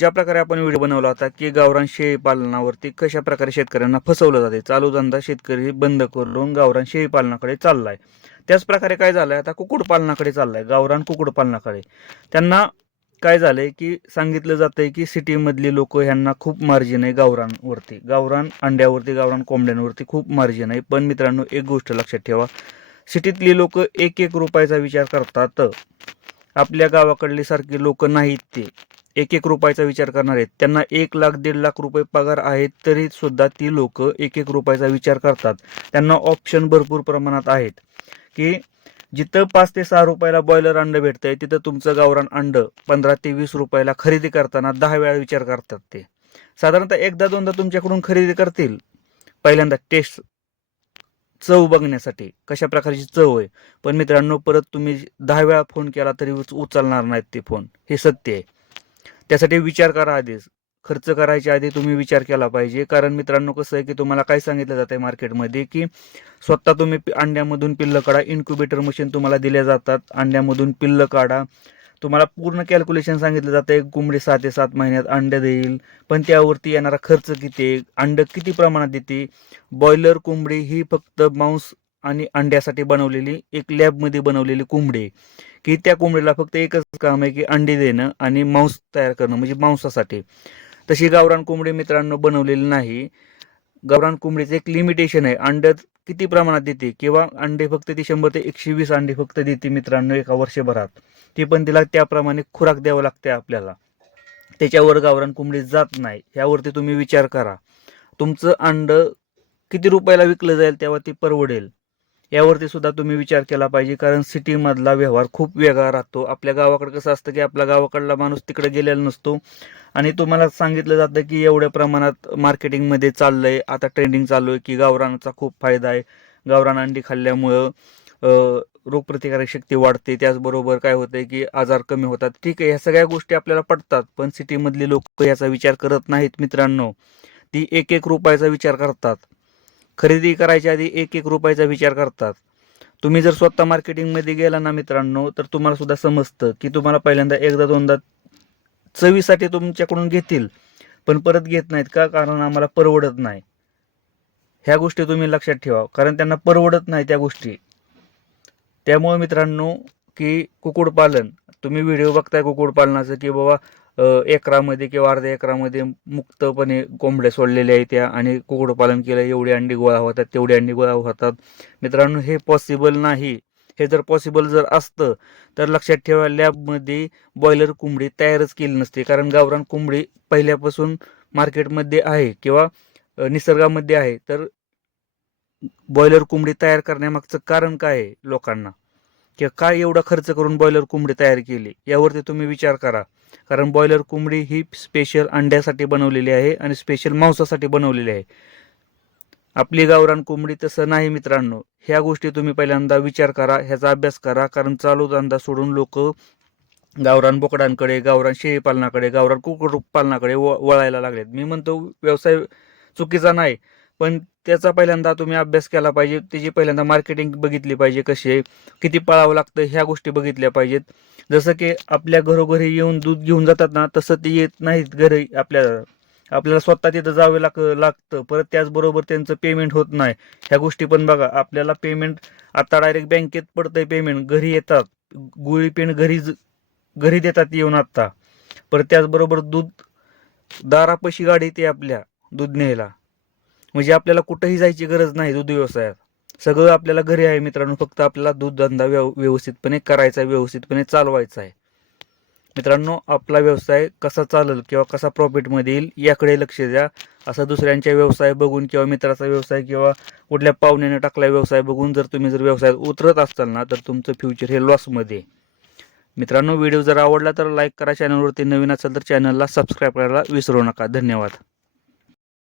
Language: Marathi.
ज्या प्रकारे आपण व्हिडिओ बनवला होता की गावरान शेळी पालनावरती कशा प्रकारे शेतकऱ्यांना फसवलं जाते चालू धंदा शेतकरी बंद करून गावरान शेळी पालनाकडे चाललाय. त्याच प्रकारे काय झालंय आता कुक्कुटपालनाकडे चाललाय गावरान कुक्कुटपालनाकडे त्यांना काय झालंय की सांगितलं जातंय की सिटीमधली लोक ह्यांना खूप मार्जिन आहे गावरांवरती गावरान अंड्यावरती गावरान कोंबड्यांवरती खूप मार्जिन आहे. पण मित्रांनो एक गोष्ट लक्षात ठेवा. सिटीतली लोक एक एक रुपयाचा विचार करतात. आपल्या गावाकडली सारखी लोक नाहीत ते. एक एक रुपयाचा विचार करणार आहेत. त्यांना एक लाख दीड लाख रुपये पगार आहेत तरी सुद्धा ती लोक एक एक रुपयाचा विचार करतात. त्यांना ऑप्शन भरपूर प्रमाणात आहेत. की जिथं पाच ते सहा रुपयाला बॉयलर अंड भेटतंय तिथं तुमचं गावरान अंड पंधरा ते वीस रुपयाला खरेदी करताना दहा वेळा विचार करतात ते. साधारणतः एकदा दोनदा तुमच्याकडून खरेदी करतील. पहिल्यांदा टेस्ट चव बघण्यासाठी कशा प्रकारची चव आहे. पण मित्रांनो परत तुम्ही दहा वेळा फोन केला तरी उचलणार नाहीत ते फोन हे सत्य आहे. त्यासाठी विचार करा आधीच. खर्च करायच्या आधी तुम्ही विचार केला पाहिजे. कारण मित्रांनो कसं आहे की तुम्हाला काय सांगितलं जात आहे मार्केटमध्ये की स्वतः तुम्ही पि- अंड्यामधून पिल्लं काढा. इन्क्युबेटर मशीन तुम्हाला दिल्या जातात. अंड्यामधून पिल्लं काढा. तुम्हाला पूर्ण कॅल्क्युलेशन सांगितलं जातं आहे कोंबडी सहा ते सात महिन्यात अंडे देईल. पण त्यावरती येणारा खर्च किती? अंडं किती प्रमाणात देते? बॉयलर कोंबडी ही फक्त मांस आणि अंड्यासाठी बनवलेली एक लॅबमध्ये बनवलेली कोंबडी आहे. की त्या कोंबडीला फक्त एकच काम आहे की अंडी देणं आणि मांस तयार करणं म्हणजे मांसासाठी. तशी गावरान कोंबडी मित्रांनो बनवलेली नाही. गावरान कोंबडीचं एक लिमिटेशन आहे. अंड किती प्रमाणात देते? किंवा अंडे फक्त ती शंभर ते एकशे वीस अंडे फक्त देते मित्रांनो एका वर्षभरात. ती पण तिला त्याप्रमाणे खुराक द्यावं लागते आपल्याला. त्याच्यावर गावरान कोंबडी जात नाही. ह्यावरती तुम्ही विचार करा. तुमचं अंड किती रुपयाला विकलं जाईल तेव्हा ते परवडेल. यावरती सुद्धा तुम्ही विचार केला पाहिजे. कारण सिटीमधला व्यवहार खूप वेगळा राहतो. आपल्या गावाकडं कसं असतं की आपल्या गावाकडला माणूस तिकडे गेलेला नसतो. आणि तुम्हाला सांगितलं जातं की एवढ्या प्रमाणात मार्केटिंगमध्ये चाललं आहे आता ट्रेंडिंग चालू आहे की गावरानाचा खूप फायदा आहे. गावरान अंडी खाल्ल्यामुळं रोगप्रतिकारक शक्ती वाढते. त्याचबरोबर काय होतंय की आजार कमी होतात. ठीक आहे ह्या सगळ्या गोष्टी आपल्याला पडतात पण सिटीमधली लोक याचा विचार करत नाहीत मित्रांनो. ती एक एक रुपयाचा विचार करतात. खरेदी करायच्या आधी एक एक रुपयाचा विचार करतात. तुम्ही जर स्वतः मार्केटिंगमध्ये गेला ना मित्रांनो तर तुम्हाला सुद्धा समजतं की तुम्हाला पहिल्यांदा एकदा दोनदा चवीसाठी तुमच्याकडून घेतील पण परत घेत नाहीत का? कारण आम्हाला परवडत नाही. ह्या गोष्टी तुम्ही लक्षात ठेवा कारण त्यांना परवडत नाही त्या गोष्टी. त्यामुळे मित्रांनो की कुक्कुटपालन तुम्ही व्हिडिओ बघताय कुक्कुटपालनाचं की बाबा एकरामध्ये किंवा अर्ध्या एकरामध्ये मुक्तपणे कोंबड्या सोडलेल्या आहेत त्या आणि कुक्कुटपालन केलं एवढी अंडी गोळा होतात तेवढी अंडी गोळा होतात. मित्रांनो हे पॉसिबल नाही. हे जर पॉसिबल जर असतं तर लक्षात ठेवा लॅबमध्ये बॉयलर कोंबडी तयारच केली नसते. कारण गावरान कोंबडी पहिल्यापासून मार्केटमध्ये आहे किंवा निसर्गामध्ये आहे. तर बॉयलर कोंबडी तयार करण्यामागचं कारण काय आहे लोकांना? किंवा काय एवढा खर्च करून बॉयलर कोंबडी तयार केली यावरती तुम्ही विचार करा. कारण बॉयलर कोंबडी ही स्पेशल अंड्यासाठी बनवलेली आहे आणि स्पेशल मांसासाठी बनवलेली आहे. आपली गावरान कोंबडी तसं नाही मित्रांनो. ह्या गोष्टी तुम्ही पहिल्यांदा विचार करा ह्याचा अभ्यास करा कारण चालू धंदा सोडून लोक गावरान बोकडांकडे गावरान शेळीपालनाकडे गावरान कुकुट पालनाकडे व- वळायला लागलेत. मी म्हणतो व्यवसाय चुकीचा नाही. पण त्याचा पहिल्यांदा तुम्ही अभ्यास केला पाहिजे. त्याची पहिल्यांदा मार्केटिंग बघितली पाहिजे कशी आहे. किती पळावं लागतं ह्या गोष्टी बघितल्या पाहिजेत. जसं की आपल्या घरोघरी येऊन दूध घेऊन जातात ना तसं ते येत नाहीत घरी आपल्या आपल्याला स्वतः तिथं जावे लाग लागतं. परत त्याचबरोबर त्यांचं पेमेंट होत नाही. ह्या गोष्टी पण बघा आपल्याला पेमेंट आता डायरेक्ट बँकेत पडतंय पेमेंट घरी येतात. गुळी पेंट घरी ज- घरी देतात येऊन आत्ता परत त्याचबरोबर दूध दारापशी गाडी येते आपल्या दूध न्यायला. म्हणजे आपल्याला कुठंही जायची गरज नाही दूध व्यवसायात. सगळं आपल्याला घरी आहे मित्रांनो फक्त आपल्याला दूध धंदा व्यव व्यवस्थितपणे करायचा आहे व्यवस्थितपणे चालवायचा आहे. मित्रांनो आपला व्यवसाय कसा चालेल किंवा कसा प्रॉफिटमध्ये येईल याकडे लक्ष द्या. असा दुसऱ्यांच्या व्यवसाय बघून किंवा मित्राचा व्यवसाय किंवा कुठल्या पाहुण्याने टाकला व्यवसाय बघून जर तुम्ही जर व्यवसायात उतरत असाल ना तर तुमचं फ्युचर हे लॉसमध्ये मित्रांनो व्हिडिओ जर आवडला तर लाईक करा चॅनलवरती नवीन असेल तर चॅनलला सबस्क्राईब करायला विसरू नका. धन्यवाद.